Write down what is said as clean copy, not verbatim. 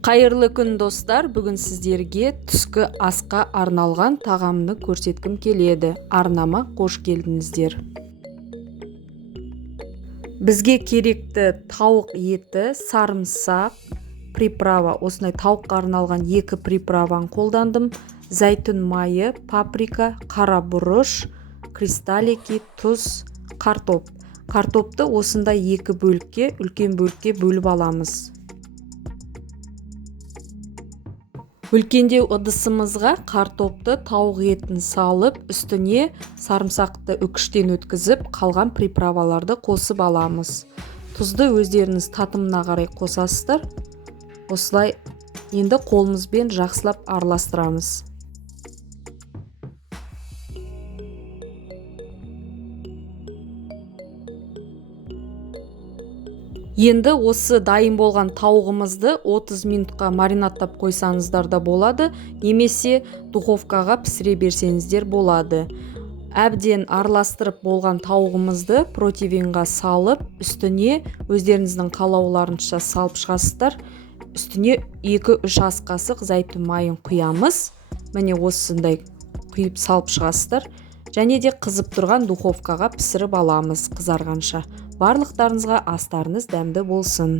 Қайырлы күн достар, бүгін сіздерге түскі асқа арналған тағамны көрсеткім келеді. Арнама қош келдіңіздер. Бізге керекті тауық еті, сарымсақ, приправа, осындай тауыққа арналған 2 приправаны қолдандым. Зәйтүн майы, паприка, қара бұрыш, кристаллики, тұз, картоп. Картопты осындай 2 бөлікке, үлкен бөлікке бөліп аламыз. Үлкендеу ыдысымызға картопты, тауық етін салып, үстіне сарымсақты үкіштен өткізіп, қалған приправаларды қосып аламыз. Тұзды өздеріңіз татымына қарай қосасыздар. Осылай енді қолымызбен жақсылап араластырамыз. Енді осы дайын болған тауығымызды 30 минутқа маринадтап қойсаңыздар да болады, немесе духовкаға пісіре берсеңіздер болады. Әбден араластырып болған тауығымызды противенға салып, үстіне өздеріңіздің қалауларынша салып шығасыздар. Үстіне 2-3 ас қасық зәйтүн майын құямыз. Міне осындай құйып салып шығасыздар. Және де қызып тұрған духовкаға пісіріп аламыз қызарғанша. Барлықтарыңызға астарыңыз дәмді болсын.